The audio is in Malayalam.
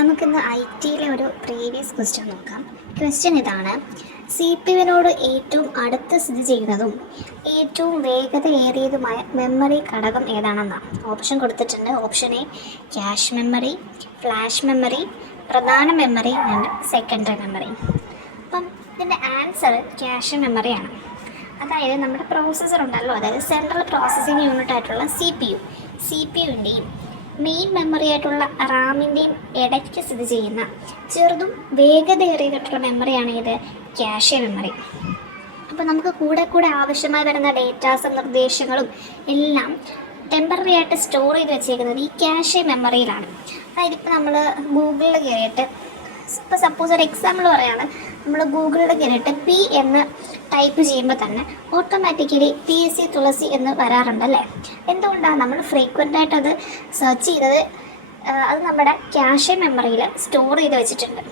നമുക്കിന്ന് ഐ ടിയിലെ ഒരു പ്രീവിയസ് ക്വസ്റ്റ്യൻ നോക്കാം. ക്വസ്റ്റ്യൻ ഇതാണ്: സി പി യുവിനോട് ഏറ്റവും അടുത്ത് സ്ഥിതി ചെയ്യുന്നതും ഏറ്റവും വേഗതയേറിയതുമായ മെമ്മറി ഘടകം ഏതാണെന്നാണ്. ഓപ്ഷൻ കൊടുത്തിട്ടുണ്ട്. Option A cache memory, flash memory, പ്രധാന മെമ്മറി ആൻഡ് സെക്കൻഡറി മെമ്മറി. അപ്പം ഇതിൻ്റെ ആൻസർ ക്യാഷ് മെമ്മറിയാണ്. അതായത് നമ്മുടെ പ്രോസസ്സർ ഉണ്ടല്ലോ, അതായത് സെൻട്രൽ പ്രോസസ്സിംഗ് യൂണിറ്റ് ആയിട്ടുള്ള സി പി യുവിൻ്റെയും മെയിൻ മെമ്മറി ആയിട്ടുള്ള റാമിൻ്റെയും ഇടയ്ക്ക് സ്ഥിതി ചെയ്യുന്ന ചെറുതും വേഗതയേറിയിട്ടുള്ള മെമ്മറിയാണ് ഇത് ക്യാഷെ മെമ്മറി. അപ്പോൾ നമുക്ക് കൂടെ ആവശ്യമായി വരുന്ന ഡേറ്റാസും നിർദ്ദേശങ്ങളും എല്ലാം ടെമ്പററി ആയിട്ട് സ്റ്റോർ ചെയ്ത് വെച്ചേക്കുന്നത് ഈ ക്യാഷെ മെമ്മറിയിലാണ്. അതായത് ഇപ്പോൾ നമ്മൾ ഗൂഗിളിൽ കയറിയിട്ട്, ഇപ്പോൾ സപ്പോസ് ഒരു എക്സാമ്പിൾ പറയുകയാണ്, നമ്മൾ ഗൂഗിളിൽ കയറിയിട്ട് പി എന്ന് ടൈപ്പ് ചെയ്യുമ്പോൾ തന്നെ ഓട്ടോമാറ്റിക്കലി PSC തുളസി എന്ന് വരാറുണ്ടല്ലേ? എന്തുകൊണ്ടാണ് നമ്മൾ ഫ്രീക്വൻ്റ് ആയിട്ട് അത് സെർച്ച് ചെയ്തത്? അത് നമ്മുടെ ക്യാഷെ മെമ്മറിയിൽ സ്റ്റോർ ചെയ്ത് വെച്ചിട്ടുണ്ട്.